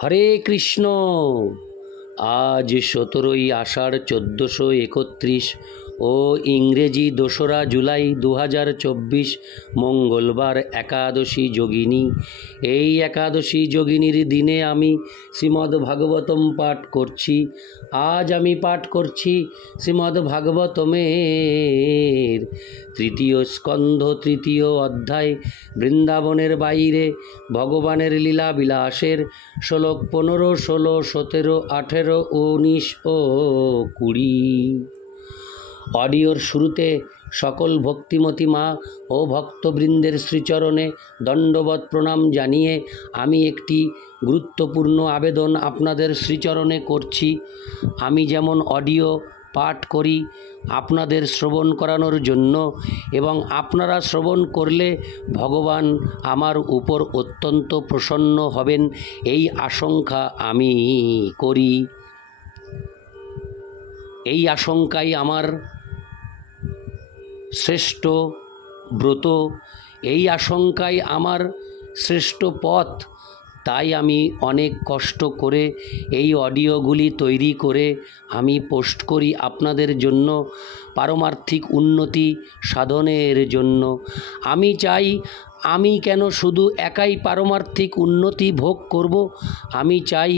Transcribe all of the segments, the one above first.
হরে কৃষ্ণ। আজ 17ই আষাঢ় 1431 ও ইংরেজি 2রা জুলাই 2024 মঙ্গলবার একাদশী যোগিনী। এই একাদশী যোগিনীর দিনে আমি শ্রীমদ্ ভাগবতম পাঠ করছি। আজ আমি পাঠ করছি শ্রীমদ্ ভাগবতমের 3য় স্কন্ধ 3য় অধ্যায় বৃন্দাবনের বাইরে ভগবানের লীলা বিলাসের শ্লোক 15, 16, 17, 18, 19 ও 20। অডিওর শুরুতে সকল ভক্তিমতী মা ও ভক্তবৃন্দের শ্রীচরণে দণ্ডবৎ প্রণাম জানিয়ে আমি একটি গুরুত্বপূর্ণ আবেদন আপনাদের শ্রীচরণে করছি। আমি যেমন অডিও পাঠ করি আপনাদের শ্রবণ করানোর জন্য, এবং আপনারা শ্রবণ করলে ভগবান আমার উপর অত্যন্ত প্রসন্ন হবেন, এই আশঙ্কা আমি করি। এই আশঙ্কাই আমার শ্রেষ্ঠ ব্রত, এই আশঙ্কাই আমার শ্রেষ্ঠ পথ। তাই আমি অনেক কষ্ট করে এই অডিওগুলি তৈরি করে আমি পোস্ট করি আপনাদের জন্য, পারমার্থিক উন্নতি সাধনের জন্য। আমি চাই, আমি কেন শুধু একাই পারমার্থিক উন্নতি ভোগ করব, আমি চাই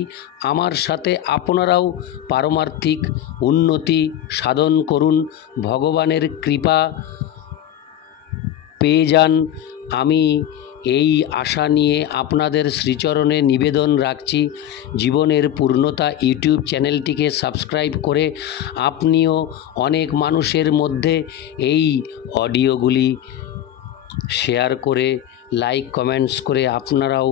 আমার সাথে আপনারাও পারমার্থিক উন্নতি সাধন করুন, ভগবানের কৃপা পেয়ে যান। আমি এই আশা নিয়ে আপনাদের শ্রীচরণে নিবেদন রাখছি। জীবনের পূর্ণতা ইউটিউব চ্যানেলটিকে সাবস্ক্রাইব করে আপনিও অনেক মানুষের মধ্যে এই অডিওগুলি শেয়ার করে, লাইক কমেন্টস করে আপনারাও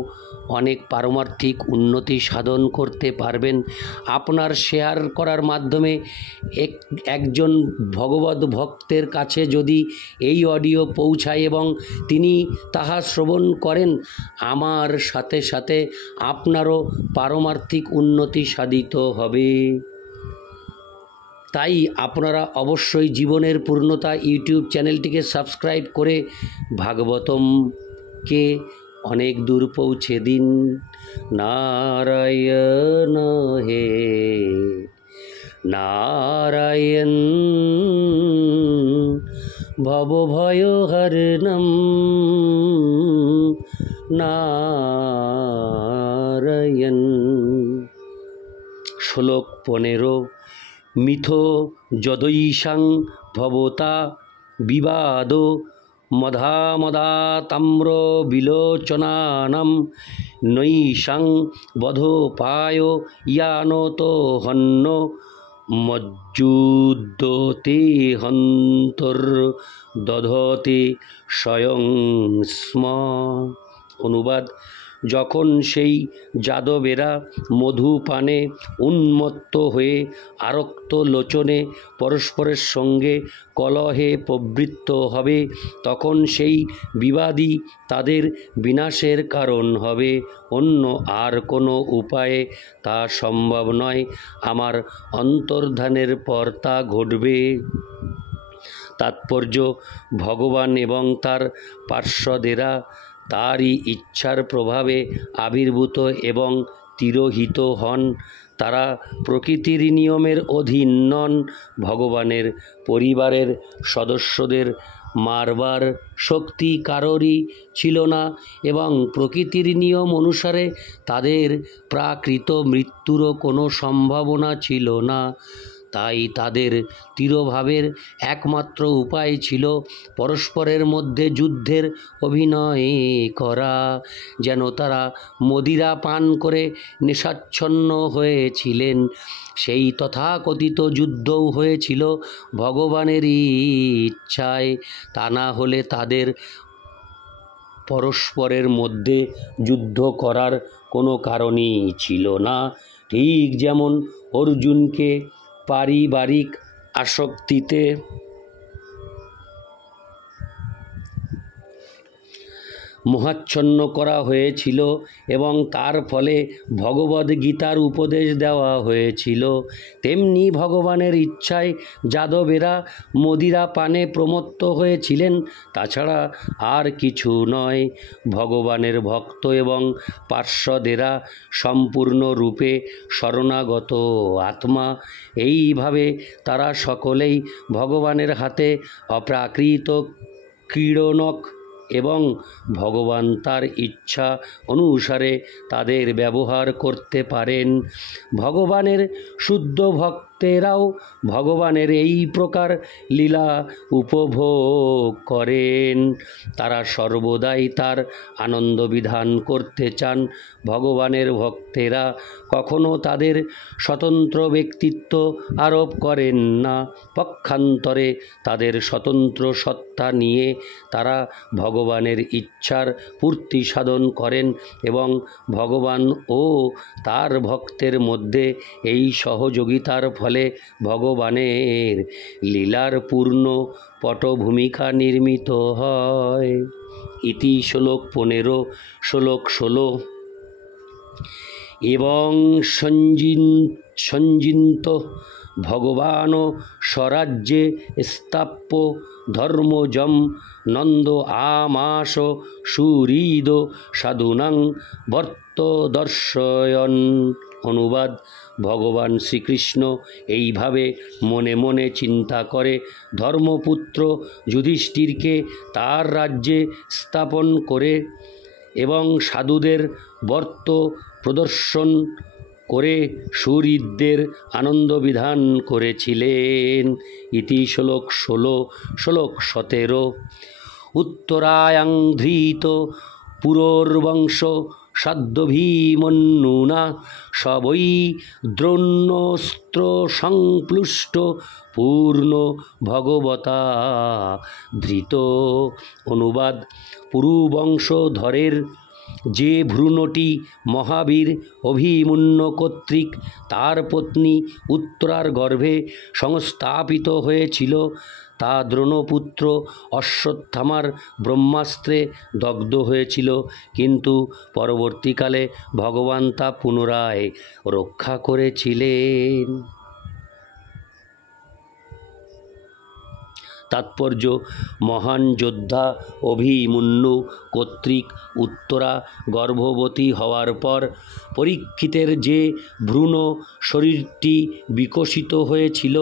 অনেক পারমার্থিক উন্নতি সাধন করতে পারবেন। আপনার শেয়ার করার মাধ্যমে একজন ভগবত ভক্তের কাছে যদি এই অডিও পৌঁছায় এবং তিনি তাহা শ্রবণ করেন, আমার সাথে সাথে আপনারও পারমার্থিক উন্নতি সাধিত হবে। তাই আপনারা অবশ্যই জীবনের পূর্ণতা ইউটিউব চ্যানেলটিকে সাবস্ক্রাইব করে ভাগবতমকে অনেক দূর পৌঁছে দিন। নারায়ণ হে নারায়ণ ভবভয়হরণম নারায়ণ। শ্লোক 15। মিথো যদৈশাং ভবতা বিবাদ মধামদাতাম্র বিলোচনানাম নৈশাং বধোপায় ইয়ানত হন্য মজ্জুদ্যতে হন্তর দধতে স্বয়ং স্ম। অনুবাদ: যখন সেই যাদবেরা মধুপানে উন্মত্ত হয়ে আরক্ত লোচনে পরস্পরের সঙ্গে কলহে প্রবৃত্ত হবে, তখন সেই বিবাদী তাদের বিনাশের কারণ হবে। অন্য আর কোনো উপায়ে তা সম্ভব নয়। আমার অন্তর্ধানের পর তা ঘটবে। তাৎপর্য: ভগবান এবং তার পার্ষদেরা তারই ইচ্ছার প্রভাবে আবির্ভূত এবং তিরোহিত হন। তারা প্রকৃতির নিয়মের অধীন নন। ভগবানের পরিবারের সদস্যদের মারবার শক্তি কারোরই ছিল না, এবং প্রকৃতির নিয়ম অনুসারে তাদের প্রাকৃত মৃত্যুরও কোনো সম্ভাবনা ছিল না। তাই তাদের তিরোভাবের একমাত্র উপায় ছিল পরস্পরের মধ্যে যুদ্ধের অভিনয় করা, যেন তারা মদিরা পান করে নেশাচ্ছন্ন হয়েছিলেন। সেই তথাকথিত যুদ্ধও হয়েছিল ভগবানেরই ইচ্ছায়। তা না হলে তাদের পরস্পরের মধ্যে যুদ্ধ করার কোনো কারণই ছিল না। ঠিক যেমন অর্জুনকে পারিবারিক আসক্তিতে মোহাচ্ছন্ন করা হয়েছিল এবং তার ফলে ভগবদ্গীতার উপদেশ দেওয়া হয়েছিল, তেমনি ভগবানের ইচ্ছায় যাদবেরা মদিরা পানে প্রমত্ত হয়েছিলেন। তাছাড়া আর কিছু নয়। ভগবানের ভক্ত এবং পার্শ্বদেরা সম্পূর্ণরূপে শরণাগত আত্মা। এইভাবে তারা সকলেই ভগবানের হাতে অপ্রাকৃত ক্রীড়নক এবং ভগবান তার ইচ্ছা অনুসারে তাদের ব্যবহার করতে পারেন। ভগবানের শুদ্ধ ভক্তেরাও ভগবানের এই প্রকার লীলা উপভোগ করেন। তারা সর্বদাই তার আনন্দ বিধান করতে চান। ভগবানের ভক্তেরা কখনো তাদের স্বতন্ত্র ব্যক্তিত্ব আরোপ করেন না। পক্ষান্তরে তাদের স্বতন্ত্র সত্তা নিয়ে তারা ভগবানের ইচ্ছার পূর্তি সাধন করেন এবং ভগবান ও তার ভক্তের মধ্যে এই সহযোগিতার ফলে ভগবানের লীলার পূর্ণ পটভূমিকা নির্মিত হয়। ইতি শ্লোক 15, শ্লোক 16। এবং সঞ্জিন্ত ভগবান স্বরাজ্যে স্থাপ্য ধর্মজম নন্দ আমাস সুহৃদ সাধুনাং বর্তদর্শয়ন। অনুবাদ: ভগবান শ্রীকৃষ্ণ এইভাবে মনে মনে চিন্তা করে ধর্মপুত্র যুধিষ্ঠিরকে তার রাজ্যে স্থাপন করে এবং সাধুদের বর্ত প্রদর্শন করে সুহৃদদের আনন্দ বিধান করেছিলেন। ইতি শ্লোক 16, শ্লোক 17। উত্তরায়ং ধৃত পুরোর্বংশ সাধ্যভীমন্নুনা সবৈ দ্রোণস্ত্র সংপ্লুষ্ট পূর্ণ ভগবতা ধৃত। অনুবাদ: পুরুবংশধরের যে ভ্রূণটি মহাবীর অভিমন্যু কর্তৃক তার পত্নী উত্তরার গর্ভে সংস্থাপিত হয়েছিল, তা দ্রোণপুত্র অশ্বত্থামার ব্রহ্মাস্ত্রে দগ্ধ হয়েছিল, কিন্তু পরবর্তীকালে ভগবান তা পুনরায় রক্ষা করেছিলেন। তাৎপর্য: মহান যোদ্ধা অভিমন্যু কর্তৃক উত্তরা গর্ভবতী হওয়ার পর পরীক্ষিতের যে ভ্রূণ শরীরটি বিকশিত হয়েছিল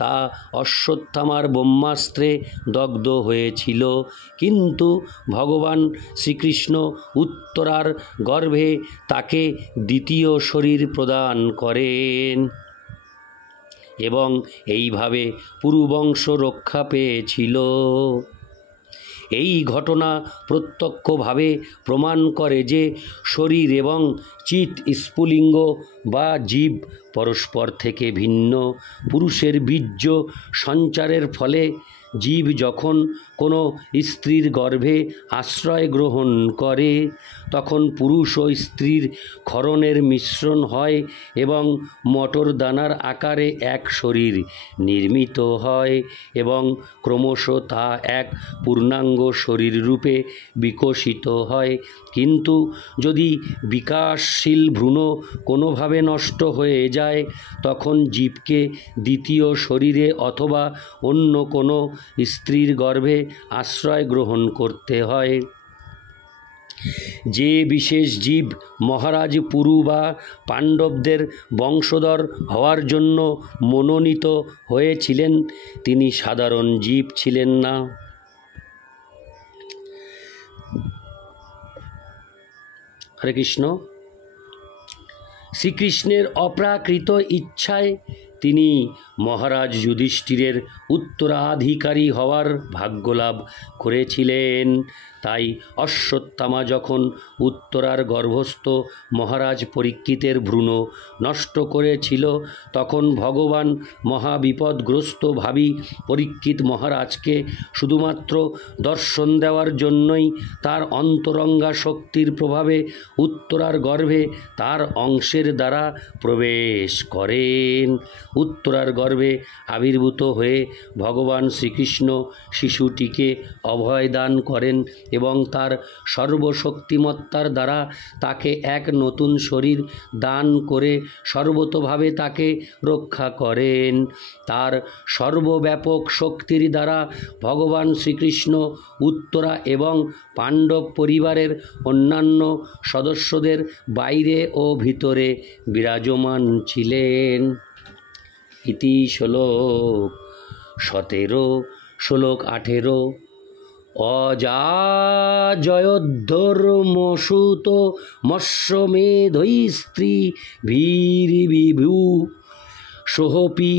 তা অশ্বত্থামার ব্রহ্মাস্ত্রে দগ্ধ হয়েছিল, কিন্তু ভগবান শ্রীকৃষ্ণ উত্তরার গর্ভে তাকে দ্বিতীয় শরীর প্রদান করেন এবং এইভাবে পুরুবংশ রক্ষা পেয়েছিল। এই ঘটনা প্রত্যক্ষভাবে প্রমাণ করে যে শরীর এবং চিৎ স্ফুলিঙ্গ বা জীব পরস্পর থেকে ভিন্ন। পুরুষের বীর্য সঞ্চারের ফলে জীব যখন কোনো স্ত্রীর গর্ভে আশ্রয় গ্রহণ করে তখন পুরুষ ও স্ত্রীর ক্ষরণের মিশ্রণ হয় এবং মটর দানার আকারে এক শরীর নির্মিত হয় এবং ক্রমশ তা এক পূর্ণাঙ্গ শরীর রূপে বিকশিত হয়। কিন্তু যদি বিকাশশীল ভ্রূণ কোনোভাবে নষ্ট হয়ে যায় তখন জীবকে দ্বিতীয় শরীরে অথবা অন্য কোনো স্ত্রীর গর্ভে আশ্রয় গ্রহণ করতে হয়। যে বিশেষ জীব মহারাজ পুরু বা পাণ্ডবদের বংশধর হওয়ার জন্য মনোনীত হয়েছিলেন তিনি সাধারণ জীব ছিলেন না। হরে কৃষ্ণ। শ্রীকৃষ্ণের অপ্রাকৃত ইচ্ছায় তিনি মহারাজ যুধিষ্ঠিরের উত্তরাধিকারী হওয়ার ভাগ্যলাভ করেছিলেন। তাই অশ্বত্থামা যখন উত্তরার গর্ভস্থ মহারাজ পরীক্ষিতের ভ্রূণ নষ্ট করেছিল তখন ভগবান মহাবিপদগ্রস্ত ভাবী পরীক্ষিত মহারাজকে শুধুমাত্র দর্শন দেওয়ার জন্যই তার অন্তরঙ্গা শক্তির প্রভাবে উত্তরার গর্ভে তার অংশের দ্বারা প্রবেশ করেন। উত্তরার গর্ভে আবির্ভূত হয়ে ভগবান শ্রীকৃষ্ণ শিশুটিকে অভয় দান করেন এবং তার সর্বশক্তিমত্তার দ্বারা তাকে এক নতুন শরীর দান করে সর্বতোভাবে তাকে রক্ষা করেন। তার সর্বব্যাপক শক্তির দ্বারা ভগবান শ্রীকৃষ্ণ উত্তরা এবং পাণ্ডব পরিবারের অন্যান্য সদস্যদের বাইরে ও ভিতরে বিরাজমান ছিলেন। ইতি শ্লোক 17, শ্লোক 18। অজাজয়োদ্ধর্মসুত মৎস্যমেধৈ স্ত্রী ভীরিবিভু সোহপি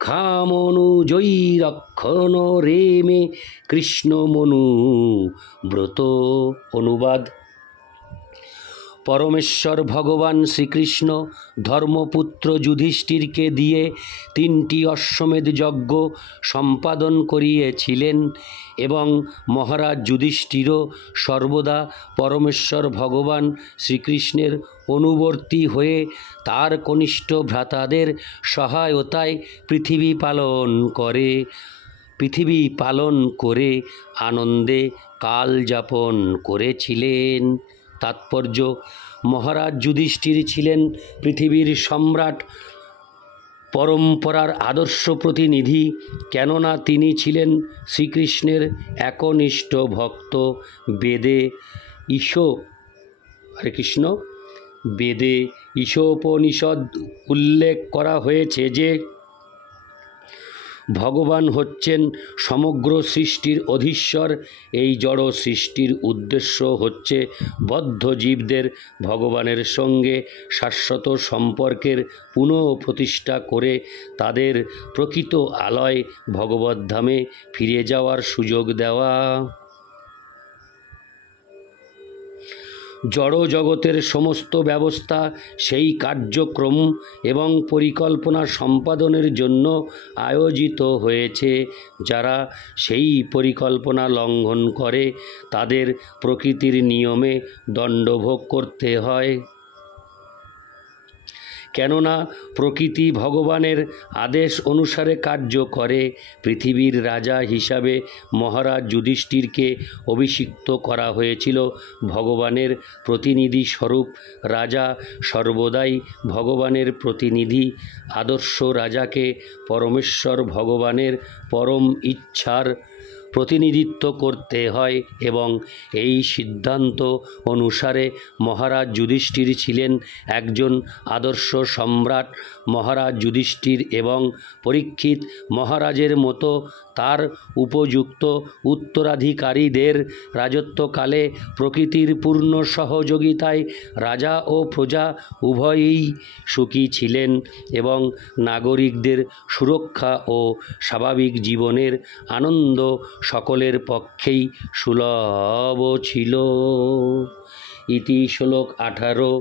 খামনুজৈরক্ষণ রেমে কৃষ্ণমনু ব্রত। অনুবাদ: পরমেশ্বর ভগবান শ্রীকৃষ্ণ ধর্মপুত্র যুধিষ্ঠিরকে দিয়ে 3টি অশ্বমেধ যজ্ঞ সম্পাদন করিয়েছিলেন এবং মহারাজ যুধিষ্ঠিরও সর্বদা পরমেশ্বর ভগবান শ্রীকৃষ্ণের অনুবর্তী হয়ে তার কনিষ্ঠ ভ্রাতাদের সহায়তায় পৃথিবী পালন করে আনন্দে কাল যাপন করেছিলেন। তাৎপর্য: মহারাজ যুধিষ্ঠির ছিলেন পৃথিবীর সম্রাট, পরম্পরার আদর্শ প্রতিনিধি, কেননা তিনি ছিলেন শ্রীকৃষ্ণের একনিষ্ঠ ভক্ত। বেদে ঈশোপনিষদ উল্লেখ করা হয়েছে যে ভগবান হচ্ছেন সমগ্র সৃষ্টির অধীশ্বর। এই জড় সৃষ্টির উদ্দেশ্য হচ্ছে বদ্ধ জীবদের ভগবানের সঙ্গে শাশ্বত সম্পর্কের পুনঃপ্রতিষ্ঠা করে তাদের প্রকৃত আলয় ভগবদ্ধামে ফিরে যাওয়ার সুযোগ দেওয়া। জড় জগতের সমস্ত ব্যবস্থা সেই কার্যক্রম এবং পরিকল্পনা সম্পাদনের জন্য আয়োজিত হয়েছে। যারা সেই পরিকল্পনা লঙ্ঘন করে তাদের প্রকৃতির নিয়মে দণ্ডভোগ করতে হয়, কেননা প্রকৃতি ভগবানের আদেশ অনুসারে কার্য করে। পৃথিবীর রাজা হিসাবে মহারাজ যুধিষ্ঠিরকে অভিষিক্ত করা হয়েছিল ভগবানের প্রতিনিধি স্বরূপ। রাজা সর্বদাই ভগবানের প্রতিনিধি। আদর্শ রাজাকে পরমেশ্বর ভগবানের পরম ইচ্ছার প্রতিনিধিত্ব করতে হয় এবং এই সিদ্ধান্ত অনুসারে মহারাজ যুধিষ্ঠির ছিলেন একজন আদর্শ সম্রাট। মহারাজ যুধিষ্ঠির এবং পরীক্ষিত মহারাজের মতো তার উপযুক্ত উত্তরাধিকারীদের রাজত্বকালে প্রকৃতির পূর্ণ সহযোগিতায় রাজা ও প্রজা উভয়েই সুখী ছিলেন এবং নাগরিকদের সুরক্ষা ও স্বাভাবিক জীবনের আনন্দ সকলের পক্ষেই সুলভ ছিল। ইতি শ্লোক 18,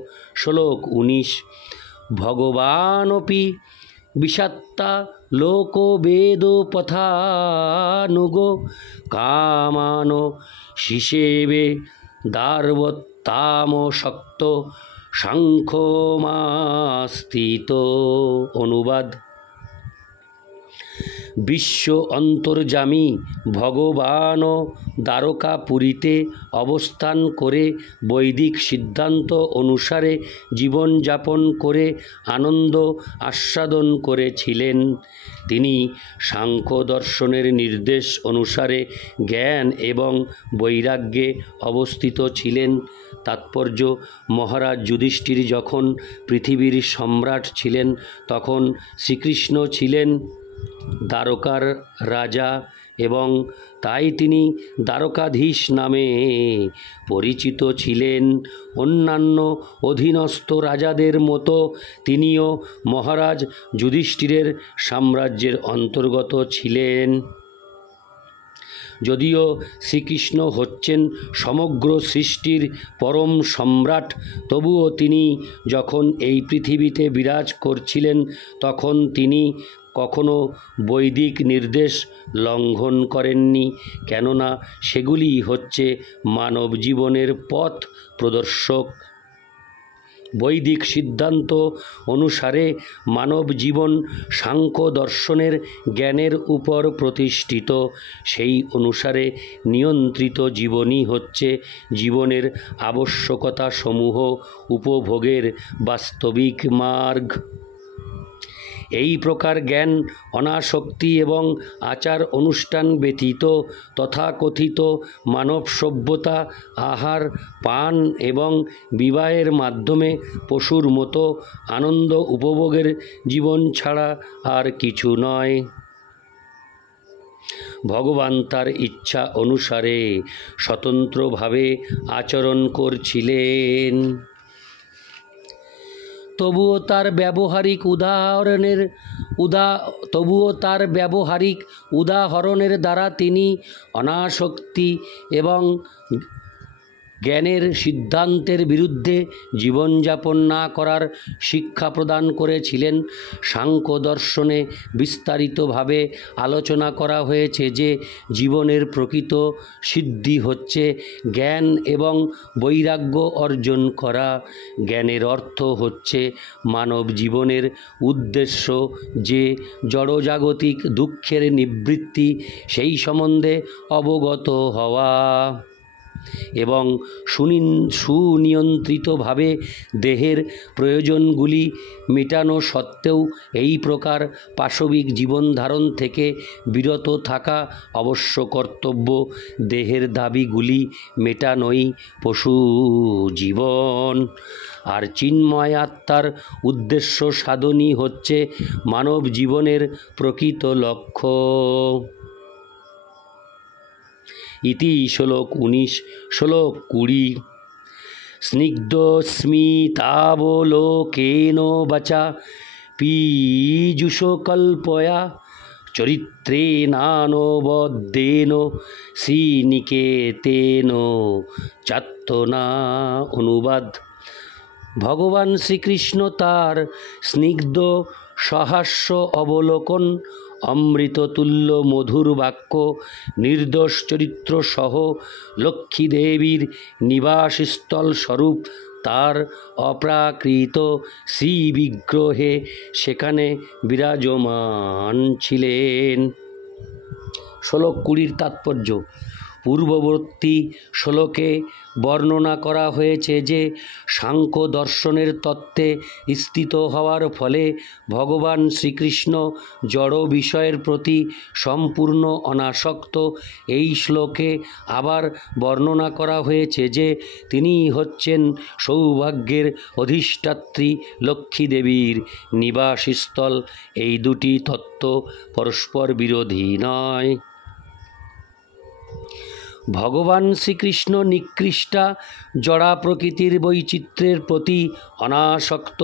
শ্লোক 19। ভগবানপি বিষাত্তা লোকবেদ পথানুগো কামানো শিশেবে দার্বত্তাম শক্ত সাংখ্যমাস্থিত। অনুবাদ: বিশ্ব অন্তর্যামী ভগবান দ্বারকাপুরীতে অবস্থান করে বৈদিক সিদ্ধান্ত অনুসারে জীবনযাপন করে আনন্দ আস্বাদন করেছিলেন। তিনি সাংখ্য দর্শনের নির্দেশ অনুসারে জ্ঞান এবং বৈরাগ্যে অবস্থিত ছিলেন। তাৎপর্য: মহারাজ যুধিষ্ঠির যখন পৃথিবীর সম্রাট ছিলেন তখন শ্রীকৃষ্ণ ছিলেন দ্বারকার রাজা এবং তাই তিনি দ্বারকাধীশ নামে পরিচিত ছিলেন। অন্যান্য অধীনস্থ রাজাদের মতো তিনিও মহারাজ যুধিষ্ঠিরের সাম্রাজ্যের অন্তর্গত ছিলেন। যদিও শ্রীকৃষ্ণ হচ্ছেন সমগ্র সৃষ্টির পরম সম্রাট, তবুও তিনি যখন এই পৃথিবীতে বিরাজ করছিলেন তখন তিনি কখনো বৈদিক নির্দেশ লঙ্ঘন করেননি, কেননা সেগুলি হচ্ছে মানব জীবনের পথ প্রদর্শক। বৈদিক সিদ্ধান্ত অনুসারে মানব জীবন সাংখ্য দর্শনের জ্ঞানের উপর প্রতিষ্ঠিত। সেই অনুসারে নিয়ন্ত্রিত জীবনই হচ্ছে জীবনের আবশ্যকতাসমূহ উপভোগের বাস্তবিক মার্গ। এই প্রকার জ্ঞান অনাসক্তি এবং আচার অনুষ্ঠান ব্যতীত তথাকথিত মানব সভ্যতা আহার পান এবং বিবাহের মাধ্যমে পশুর মতো আনন্দ উপভোগের জীবন ছাড়া আর কিছু নয়। ভগবান তার ইচ্ছা অনুসারে স্বতন্ত্রভাবে আচরণ করছিলেন। তবুও তার ব্যবহারিক উদাহরণের দ্বারা তিনি অনাসক্তি এবং জ্ঞানের সিদ্ধান্তের বিরুদ্ধে জীবনযাপন না করার শিক্ষা প্রদান করেছিলেন। সাংখ্য দর্শনে বিস্তারিতভাবে আলোচনা করা হয়েছে যে জীবনের প্রকৃত সিদ্ধি হচ্ছে জ্ঞান এবং বৈরাগ্য অর্জন করা। জ্ঞানের অর্থ হচ্ছে মানব জীবনের উদ্দেশ্য যে জড়জাগতিক দুঃখের নিবৃত্তি, সেই সম্বন্ধে অবগত হওয়া এবং সুনিয়ন্ত্রিতভাবে দেহের প্রয়োজনগুলি মেটানো সত্ত্বেও এই প্রকার পাশবিক জীবনধারণ থেকে বিরত থাকা অবশ্য কর্তব্য। দেহের দাবিগুলি মেটানোই পশু জীবন, আর চিন্ময় আত্মার উদ্দেশ্য সাধনই হচ্ছে মানব জীবনের প্রকৃত লক্ষ্য। ইতি শ্লোক 19। শ্লোক 20। স্নিগ্ধস্মিতাবলোকেন বাচা পীযুষকল্পয়া চরিত্রেণানবদ্যেন শ্রীনিকেতেন চাত্তনা। অনুবাদ: ভগবান শ্রীকৃষ্ণ তার স্নিগ্ধ সহাস্য অবলোকন, অমৃততুল্য মধুর বাক্য, নির্দোষ চরিত্র সহ লক্ষ্মী দেবীর নিবাসস্থল স্বরূপ তার অপ্রাকৃত শ্রীবিগ্রহে সেখানে বিরাজমান ছিলেন। শ্লোক 20 তাৎপর্য: পূর্ববর্তী শ্লোকে বর্ণনা করা হয়েছে যে সাংখ্য দর্শনের তত্ত্বে স্থিত হওয়ার ফলে ভগবান শ্রীকৃষ্ণ জড় বিষয়ের প্রতি সম্পূর্ণ অনাসক্ত। এই শ্লোকে আবার বর্ণনা করা হয়েছে যে তিনি হচ্ছেন সৌভাগ্যের অধিষ্ঠাত্রী লক্ষ্মী দেবীর নিবাসস্থল। এই দুটি তত্ত্ব পরস্পর বিরোধী নয়। ভগবান শ্রীকৃষ্ণ নিকৃষ্টা জড়া প্রকৃতির বৈচিত্র্যের প্রতি অনাসক্ত,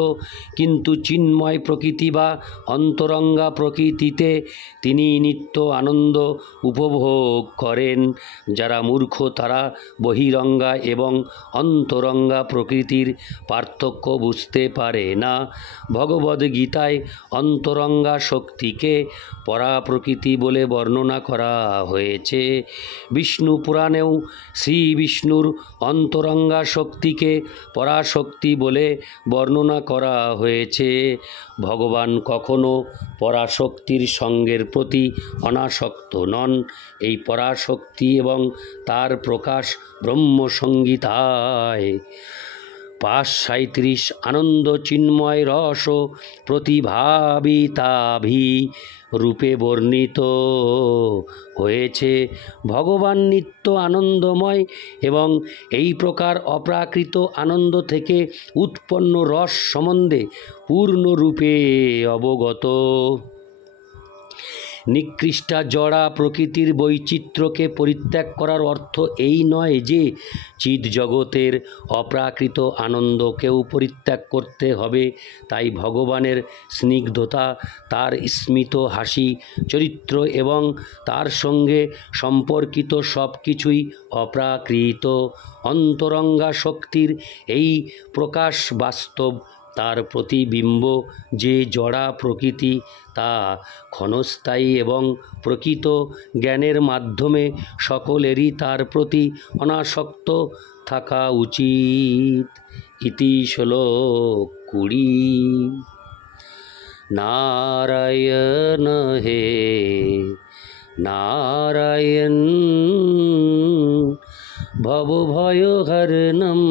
কিন্তু চিন্ময় প্রকৃতি বা অন্তরঙ্গা প্রকৃতিতে তিনি নিত্য আনন্দ উপভোগ করেন। যারা মূর্খ তারা বহিরঙ্গা এবং অন্তরঙ্গা প্রকৃতির পার্থক্য বুঝতে পারে না। ভগবদ্গীতায় অন্তরঙ্গা শক্তিকে পরা প্রকৃতি বলে বর্ণনা করা হয়েছে। বিষ্ণু পুরাণেও শ্রী বিষ্ণুর অন্তরঙ্গা শক্তিকে পরাশক্তি বলে বর্ণনা করা হয়েছে। ভগবান কখনো পরাশক্তির সঙ্গের প্রতি অনাসক্ত নন। এই পরাশক্তি এবং তার প্রকাশ ব্রহ্মসংহিতায় 5:37 আনন্দ চিন্ময় রস প্রতিভাবিতাভি রূপে বর্ণিত হয়েছে। ভগবান নিত্য আনন্দময় এবং এই প্রকার অপ্রাকৃত আনন্দ থেকে উৎপন্ন রস সম্বন্ধে পূর্ণরূপে অবগত। নিকৃষ্টা জড়া প্রকৃতির বৈচিত্র্যকে পরিত্যাগ করার অর্থ এই নয় যে চিৎজগতের অপ্রাকৃত আনন্দকেও পরিত্যাগ করতে হবে। তাই ভগবানের স্নিগ্ধতা, তার স্মিত হাসি, চরিত্র এবং তার সঙ্গে সম্পর্কিত সব কিছুই অপ্রাকৃত। অন্তরঙ্গা শক্তির এই প্রকাশ বাস্তব। তার প্রতিবিম্ব যে জড়া প্রকৃতি তা ক্ষণস্থায়ী এবং প্রকৃত জ্ঞানের মাধ্যমে সকলেরই তার প্রতি অনাসক্ত থাকা উচিত। ইতি শ্লোক 20। নারায়ণ হে নারায়ণ ভবভয়হরণম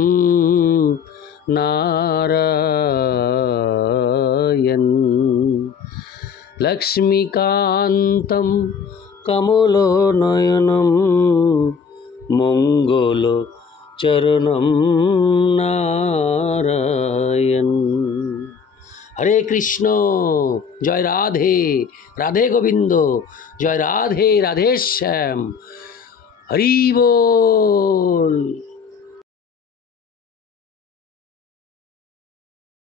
নারায়ণ লক্ষ্মীকান্তম কমলনয়নম মঙ্গলচরণম নারায়ণ। হরে কৃষ্ণ, জয় রাধে, রাধে গোবিন্দ, জয় রাধে রাধেশ্যাম, হরি বল।